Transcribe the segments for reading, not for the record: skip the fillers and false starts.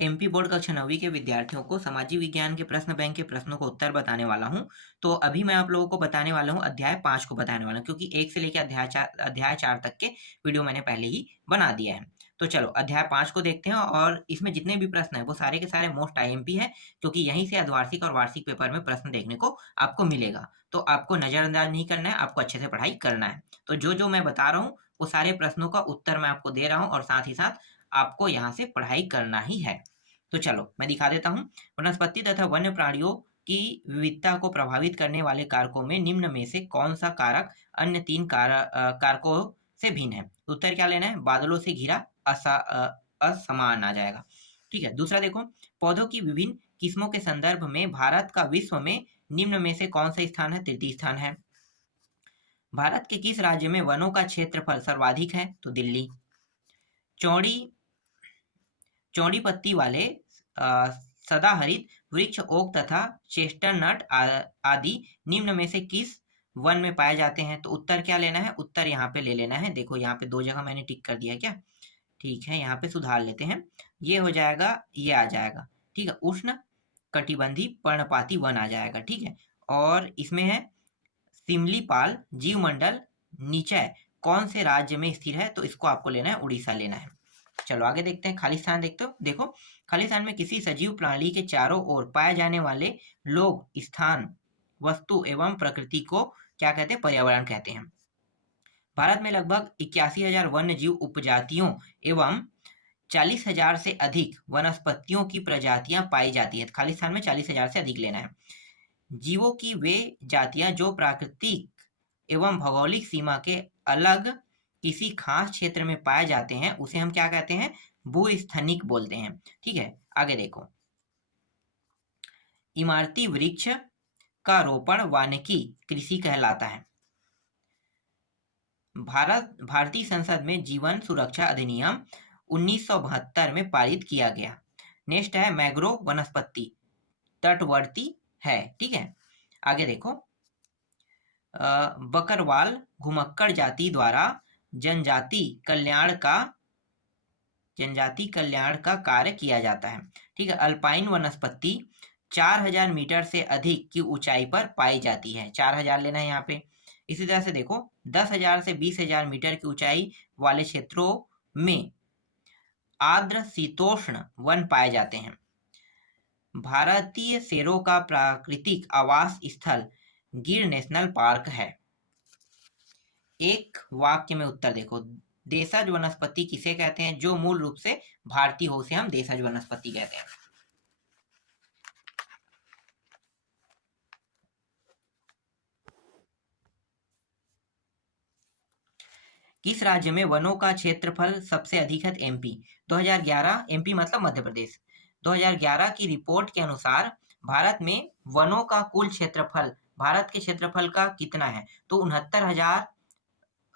MP board कक्षा 9वीं के विद्यार्थियों को सामाजिक विज्ञान के प्रश्न बैंक के प्रश्नों को उत्तर बताने वाला हूँ। तो अभी मैं आप लोगों को बताने वाला हूँ अध्याय 5 को बताने वाला हूँ, क्योंकि 1 से लेकर अध्याय 4 तक के वीडियो मैंने पहले ही बना दिया है। तो चलो अध्याय 5 को देखते हैं, और इसमें जितने भी प्रश्न हैं वो सारे के सारे मोस्ट आईएमपी है, क्योंकि यहीं से अर्धवार्षिक और वार्षिक पेपर में प्रश्न देखने को आपको मिलेगा। तो आपको नजरअंदाज नहीं करना है, आपको अच्छे से पढ़ाई करना है। तो जो मैं बता रहा हूँ वो सारे प्रश्नों का उत्तर मैं आपको दे रहा हूँ, और साथ ही साथ आपको यहाँ से पढ़ाई करना ही है। तो चलो मैं दिखा देता हूँ। वनस्पति तथा वन्य प्राणियों की विविधता को प्रभावित करने वाले कारकों में निम्न में से कौन सा कारक अन्य 3 कारकों से भिन्न है? उत्तर क्या लेना है? बादलों से घिरा असमान आ जाएगा। ठीक है। दूसरा देखो, पौधों की विभिन्न किस्मों के संदर्भ में भारत का विश्व में निम्न में से कौन सा स्थान है? तृतीय स्थान है। भारत के किस राज्य में वनों का क्षेत्रफल सर्वाधिक है? तो दिल्ली। चौड़ी चौड़ी पत्ती वाले सदाहरित वृक्ष ओक तथा चेस्टनट आदि निम्न में से किस वन में पाए जाते हैं? तो उत्तर क्या लेना है? उत्तर यहाँ पे ले लेना है। देखो यहाँ पे 2 जगह मैंने टिक कर दिया क्या? ठीक है, यहाँ पे सुधार लेते हैं। ये हो जाएगा, ये आ जाएगा। ठीक है, उष्ण कटिबंधी पर्णपाती वन आ जाएगा। ठीक है, और इसमें है सिमलीपाल जीवमंडल निचय कौन से राज्य में स्थिर है? तो इसको आपको लेना है, उड़ीसा लेना है। चलो आगे देखते हैं। खाली स्थान देखते हो, देखो खाली स्थान में किसी सजीव प्राणी के चारों ओर पाए जाने वाले लोग, स्थान, वस्तु एवं प्रकृति को क्या कहते हैं? पर्यावरण कहते हैं। भारत में लगभग 81,000 वन्य जीव उपजातियों एवं 40,000 से अधिक वनस्पतियों की प्रजातियां पाई जाती है। खाली स्थान में 40,000 से अधिक लेना है। जीवों की वे जातियां जो प्राकृतिक एवं भौगोलिक सीमा के अलग किसी खास क्षेत्र में पाए जाते हैं उसे हम क्या कहते हैं? भूस्थनिक बोलते हैं। ठीक है, आगे देखो। इमारती वृक्ष का रोपण वानिकी कृषि कहलाता है। भारतीय संसद में जीवन सुरक्षा अधिनियम 1972 में पारित किया गया। नेक्स्ट है मैंग्रोव वनस्पति तटवर्ती है। ठीक है, आगे देखो। बकरवाल घुमक्कड़ जाति द्वारा जनजाति कल्याण का कार्य किया जाता है। ठीक है, अल्पाइन वनस्पति 4000 मीटर से अधिक की ऊंचाई पर पाई जाती है। 4000 लेना है यहाँ पे। इसी तरह से देखो, 10,000 से 20,000 मीटर की ऊंचाई वाले क्षेत्रों में आर्द्र शीतोष्ण वन पाए जाते हैं। भारतीय शेरों का प्राकृतिक आवास स्थल गिर नेशनल पार्क है। एक वाक्य में उत्तर देखो। देशज वनस्पति किसे कहते हैं? जो मूल रूप से भारतीय हो उसे हम देशज वनस्पति कहते हैं। किस राज्य में वनों का क्षेत्रफल सबसे अधिक है? एमपी। 2011, एमपी मतलब मध्य प्रदेश, 2011 की रिपोर्ट के अनुसार भारत में वनों का कुल क्षेत्रफल भारत के क्षेत्रफल का कितना है? तो 69,000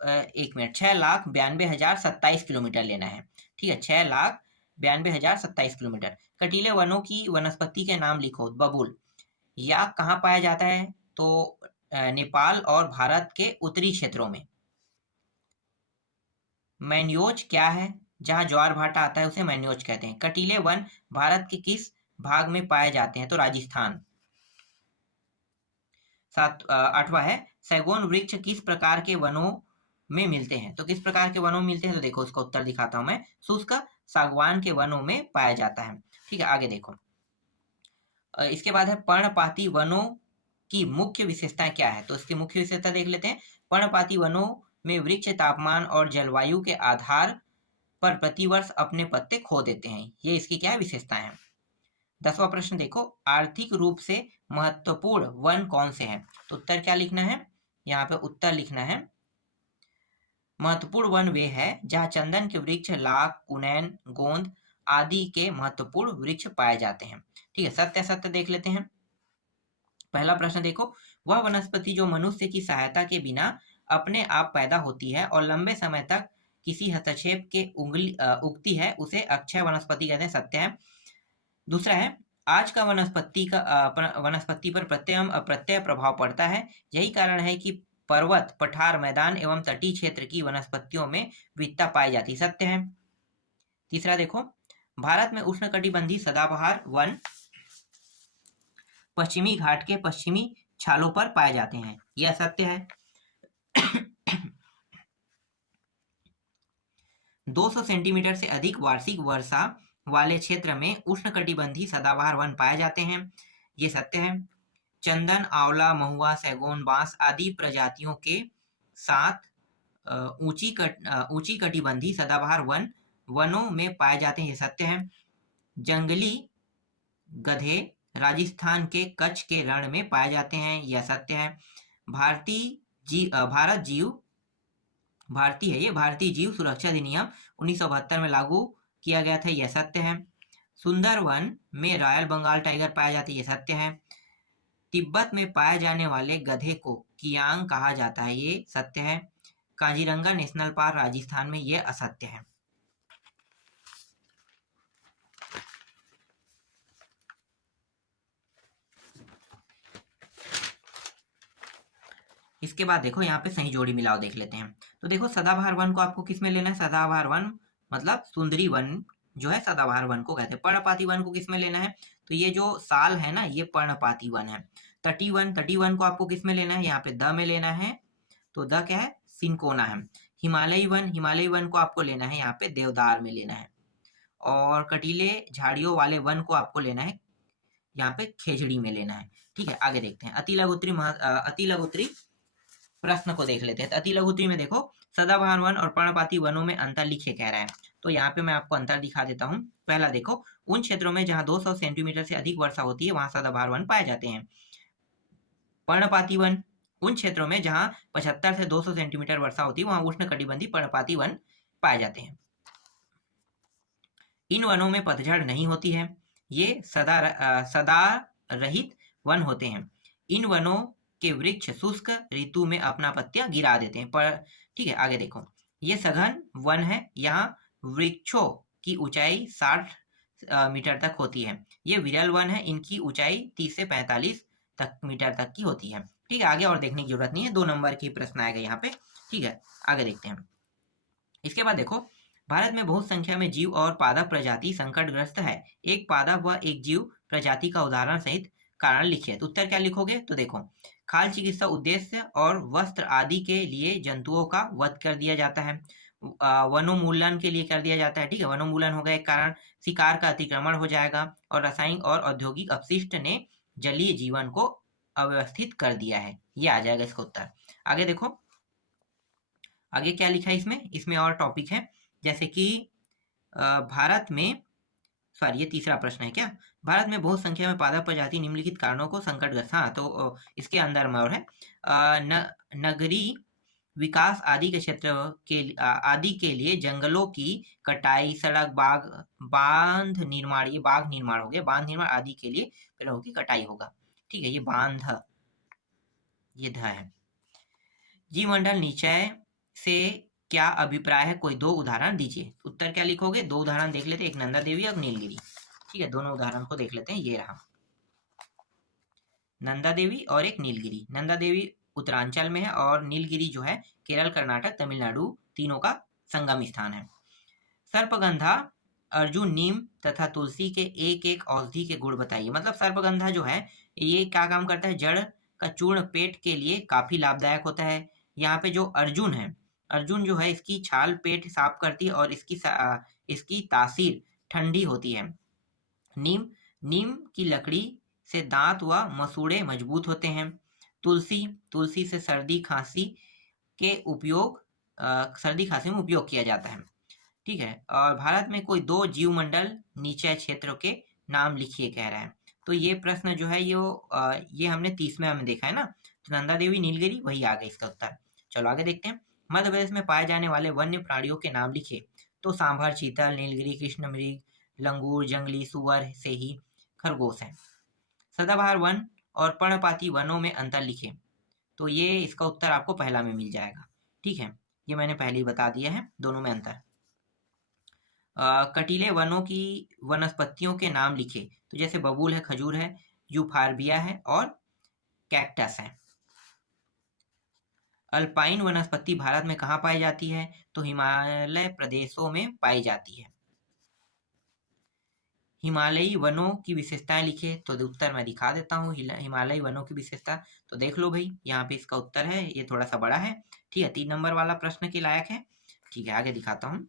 6,92,027 किलोमीटर लेना है। ठीक है, 6,92,027 किलोमीटर। कटीले वनों की वनस्पति के नाम लिखो। बबूल। या कहाँ पाया जाता है? तो नेपाल और भारत के उत्तरी क्षेत्रों में। मैन्योज क्या है? जहां ज्वार भाटा आता है उसे मैन्योज कहते हैं। कटीले वन भारत के किस भाग में पाए जाते हैं? तो राजस्थान। 8वां है सैगोन वृक्ष किस प्रकार के वनों में मिलते हैं? तो किस प्रकार के वनों में मिलते हैं? तो देखो इसका उत्तर दिखाता हूं मैं। शुष्क सागवान के वनों में पाया जाता है। ठीक है, आगे देखो। इसके बाद है पर्णपाती वनों की मुख्य विशेषताएं क्या है? तो इसकी मुख्य विशेषता देख लेते हैं। पर्णपाती वनों में वृक्ष तापमान और जलवायु के आधार पर प्रतिवर्ष अपने पत्ते खो देते हैं। ये इसकी क्या है? विशेषताएं हैं। 10वां प्रश्न देखो, आर्थिक रूप से महत्वपूर्ण वन कौन से हैं? तो उत्तर क्या लिखना है? यहाँ पे उत्तर लिखना है, महत्वपूर्ण वन वे है जहाँ चंदन के वृक्ष, लाख, कुनैन, गोंद आदि के महत्वपूर्ण वृक्ष पाए जाते हैं। ठीक है, सत्य असत्य देख लेते हैं। पहला प्रश्न देखो, वह वनस्पति जो मनुष्य की सहायता के बिना अपने आप पैदा होती है और लंबे समय तक किसी हस्तक्षेप के उगती है उसे अक्षय वनस्पति कहते हैं। सत्य है। दूसरा है, आज का वनस्पति पर प्रत्यय प्रभाव पड़ता है। यही कारण है कि पर्वत, पठार, मैदान एवं तटीय क्षेत्र की वनस्पतियों में विविधता पाई जाती। सत्य है। तीसरा देखो, भारत में उष्णकटिबंधीय सदाबहार वन पश्चिमी घाट के पश्चिमी छालों पर पाए जाते हैं, यह सत्य है। 200 सेंटीमीटर से अधिक वार्षिक वर्षा वाले क्षेत्र में उष्णकटिबंधीय सदाबहार वन पाए जाते हैं, ये सत्य है। चंदन, आंवला, महुआ, सैगोन, बांस आदि प्रजातियों के साथ ऊंची कटिबंधीय सदाबहार वनों में पाए जाते हैं, ये सत्य है। जंगली गधे राजस्थान के कच्छ के रण में पाए जाते हैं, यह सत्य है। भारतीय जीव सुरक्षा अधिनियम 1972 में लागू किया गया था, यह सत्य है। सुंदरवन में रॉयल बंगाल टाइगर पाया जाता है, यह सत्य है। तिब्बत में पाए जाने वाले गधे को कियांग कहा जाता है, ये सत्य है। काजीरंगा नेशनल पार्क राजस्थान में, यह असत्य है। इसके बाद देखो यहाँ पे सही जोड़ी मिलाओ देख लेते हैं। तो देखो सदाबहार वन को आपको किस में लेना है, सदाबहार वन मतलब सुंदरी वन जो है सदाबहार वन को कहते हैं। पर्णपाती वन को किस में लेना है, तो ये जो साल है ना ये पर्णपाती वन है। तटी वन को आपको किस में लेना है, यहाँ पे द में लेना है, तो द क्या है, सिंकोना है। हिमालयी वन को आपको लेना है, यहाँ पे देवदार में लेना है। और कटीले झाड़ियों वाले वन को आपको लेना है, यहाँ पे खेजड़ी में लेना है। ठीक है, आगे देखते हैं। अति लघुत्तरी प्रश्न को देख लेते हैं। तो अति लघुत्तरी में देखो सदाबहार वन और पर्णपाती वनों में अंतर लिखे कह रहा है। तो यहाँ पे मैं आपको अंतर दिखा देता हूँ। पहला देखो, उन क्षेत्रों में जहाँ 200 सेंटीमीटर से अधिक वर्षा होती है वहां सदाबहार वन पाए जाते हैं। पर्णपाती वन उन क्षेत्रों में जहाँ 75 से 200 सेंटीमीटर वर्षा होती है वहां उष्णकटिबंधीय पर्णपाती वन पाए जाते हैं। इन वनों में पतझड़ नहीं होती है, ये सदा रहित वन होते हैं। इन वनों के वृक्ष शुष्क ऋतु में अपना पत्तियां गिरा देते हैं। पर ठीक है, आगे देखो, ये सघन वन है, यहाँ वृक्षों की ऊंचाई 60 मीटर तक होती है। ये विरल वन है, इनकी ऊंचाई 30 से 45 मीटर तक की होती है। ठीक है, आगे और देखने की जरूरत नहीं है, 2 नंबर की प्रश्न आएगा यहाँ पे। ठीक है, आगे देखते हैं। इसके बाद देखो, भारत में बहुत संख्या में जीव और पादप प्रजाति संकटग्रस्त है। एक पादप व एक जीव प्रजाति का उदाहरण सहित कारण लिखिए। तो उत्तर क्या लिखोगे, तो देखो, खाल चिकित्सा उद्देश्य और वस्त्र आदि के लिए जंतुओं का वध कर दिया जाता है। वनोन्मूलन के लिए कर दिया जाता है। ठीक है, वनोन्मूलन होगा एक कारण, शिकार का अतिक्रमण हो जाएगा, और रासायनिक और औद्योगिक अपशिष्ट ने जलीय जीवन को अव्यवस्थित कर दिया है। ये आ जाएगा इसका उत्तर। आगे देखो, आगे क्या लिखा है इसमें और टॉपिक है, जैसे कि भारत में, सॉरी ये तीसरा प्रश्न है क्या, भारत में बहुत संख्या में पादप प्रजाति निम्नलिखित कारणों को संकटग्रस्त, हाँ तो इसके अंदर में और है नगरीय विकास आदि के क्षेत्र आदि के लिए जंगलों की कटाई, सड़क, बांध निर्माण, ये बांध निर्माण हो गया, बांध निर्माण आदि के लिए पेड़ों की कटाई होगा। ठीक है, ये बांध, ये ध है। जीवमंडल निचय से क्या अभिप्राय है, कोई 2 उदाहरण दीजिए। उत्तर क्या लिखोगे, 2 उदाहरण देख लेते हैं, एक नंदा देवी और नीलगिरी। ठीक है, दोनों उदाहरण को देख लेते हैं, ये रहा नंदा देवी और एक नीलगिरी। नंदा देवी उत्तरांचल में है और नीलगिरी जो है केरल, कर्नाटक, तमिलनाडु, तीनों का संगम स्थान है। सर्पगंधा, अर्जुन, नीम तथा तुलसी के एक एक औषधि के गुण बताइए। मतलब सर्पगंधा जो है ये क्या काम करता है, जड़ का चूर्ण पेट के लिए काफी लाभदायक होता है। यहाँ पे जो अर्जुन है, अर्जुन जो है इसकी छाल पेट साफ करती है और इसकी तासीर ठंडी होती है। नीम की लकड़ी से दांत व मसूड़े मजबूत होते हैं। तुलसी से सर्दी खांसी में उपयोग किया जाता है। ठीक है, और भारत में कोई 2 जीवमंडल निचय क्षेत्रों के नाम लिखिए कह रहा है। तो ये प्रश्न जो है ये हमने 30वें में देखा है ना, तो नंदा देवी, नीलगिरी वही आ गई इसका उत्तर। चलो आगे देखते हैं। मध्य प्रदेश में पाए जाने वाले वन्य प्राणियों के नाम लिखिए। तो सांभर, चीतल, नीलगिरी, कृष्ण मृग, लंगूर, जंगली सुअर से ही खरगोश है। सदाबहार वन और पर्णपाती वनों में अंतर लिखे। तो ये इसका उत्तर आपको पहला में मिल जाएगा। ठीक है, ये मैंने पहले ही बता दिया है, दोनों में अंतर। कटीले वनों की वनस्पतियों के नाम लिखे। तो जैसे बबूल है, खजूर है, यूफारबिया है और कैक्टस है। अल्पाइन वनस्पति भारत में कहाँ पाई जाती है, तो हिमालय प्रदेशों में पाई जाती है। हिमालयी वनों की विशेषताएं लिखे। तो उत्तर मैं दिखा देता हूँ, हिमालयी वनों की विशेषता। तो देख लो भाई, यहाँ पे इसका उत्तर है, ये थोड़ा सा बड़ा है। ठीक है, 3 नंबर वाला प्रश्न के लायक है। ठीक है, आगे दिखाता हूँ।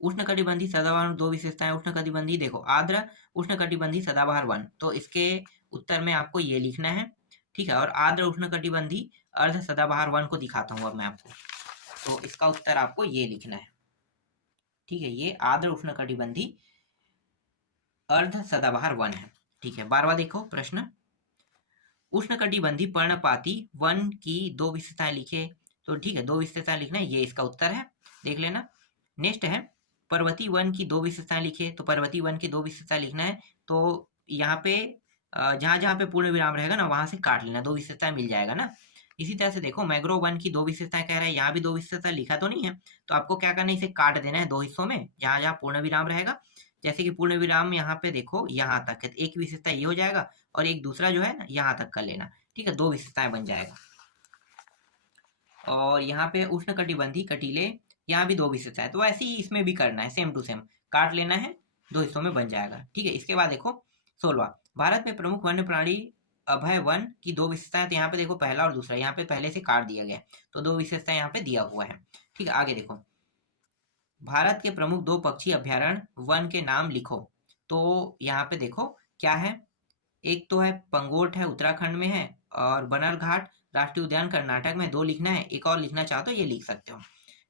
उष्णकटिबंधीय सदाबहार दो विशेषताएं। उष्णकटिबंधीय देखो, आर्द्र उष्णकटिबंधीय सदाबहार वन, तो इसके उत्तर में आपको ये लिखना है। ठीक है, और आर्द्र उष्णकटिबंधीय अर्ध सदाबहार वन को दिखाता हूँ अब मैं आपको। तो इसका उत्तर आपको ये लिखना है। ठीक है, ये आर्द्र उष्णकटिबंधीय अर्ध सदाबहार वन है। ठीक है, 12वां देखो प्रश्न। उष्णकटिबंधीय पर्णपाती वन की दो विशेषताएं लिखे। तो ठीक है, दो विशेषताएं लिखना है, ये इसका उत्तर है, देख लेना। नेक्स्ट है पर्वतीय वन की दो विशेषताएं लिखे। तो पर्वतीय वन की दो विशेषताएं लिखना है। तो यहाँ पे जहां जहां पे पूर्ण विराम रहेगा ना, वहां से काट लेना, दो विशेषताएं मिल जाएगा ना। इसी तरह से देखो, मैंग्रोव वन की दो विशेषताएं कह रहा है, यहाँ भी दो विशेषताएं लिखा तो नहीं है, तो आपको क्या करना है, इसे काट देना है दो हिस्सों में, जहां जहां पूर्ण विराम रहेगा। जैसे कि पूर्ण विराम यहाँ पे देखो, यहाँ तक है, एक विशेषता ये हो जाएगा, और एक दूसरा जो है ना, यहाँ तक कर लेना। ठीक है, दो विशेषताएं बन जाएगा। और यहाँ पे उष्णकटिबंधीय कटीले, यहाँ भी दो विशेषताएं, तो ऐसे ही इसमें भी करना है, सेम टू सेम काट लेना है, दो हिस्सों में बन जाएगा। ठीक है, इसके बाद देखो 16वां, भारत में प्रमुख वन्य प्राणी अभय वन की दो विशेषताएं। तो यहाँ पे देखो पहला और दूसरा, यहाँ पे पहले से काट दिया गया, तो दो विशेषताएं यहाँ पे दिया हुआ है। ठीक है, आगे देखो, भारत के प्रमुख दो पक्षी अभ्यारण्य वन के नाम लिखो। तो यहाँ पे देखो क्या है, एक तो है पंगोट है, उत्तराखंड में है, और बनरघाट राष्ट्रीय उद्यान कर्नाटक में, दो लिखना है। एक और लिखना चाहो तो ये लिख सकते हो।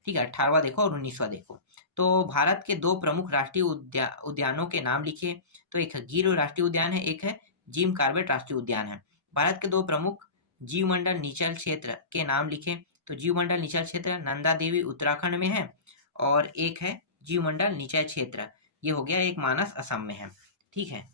ठीक है, 18वां देखो और 19वां देखो। तो भारत के दो प्रमुख राष्ट्रीय उद्यानों के नाम लिखिए। तो एक गिर राष्ट्रीय उद्यान है, एक है जिम कॉर्बेट राष्ट्रीय उद्यान है। भारत के दो प्रमुख जीवमंडल निचल क्षेत्र के नाम लिखे। तो जीवमंडल निचल क्षेत्र नंदा देवी उत्तराखंड में है, और एक है जीवमंडल निचय क्षेत्र, ये हो गया एक मानस असम में है। ठीक है,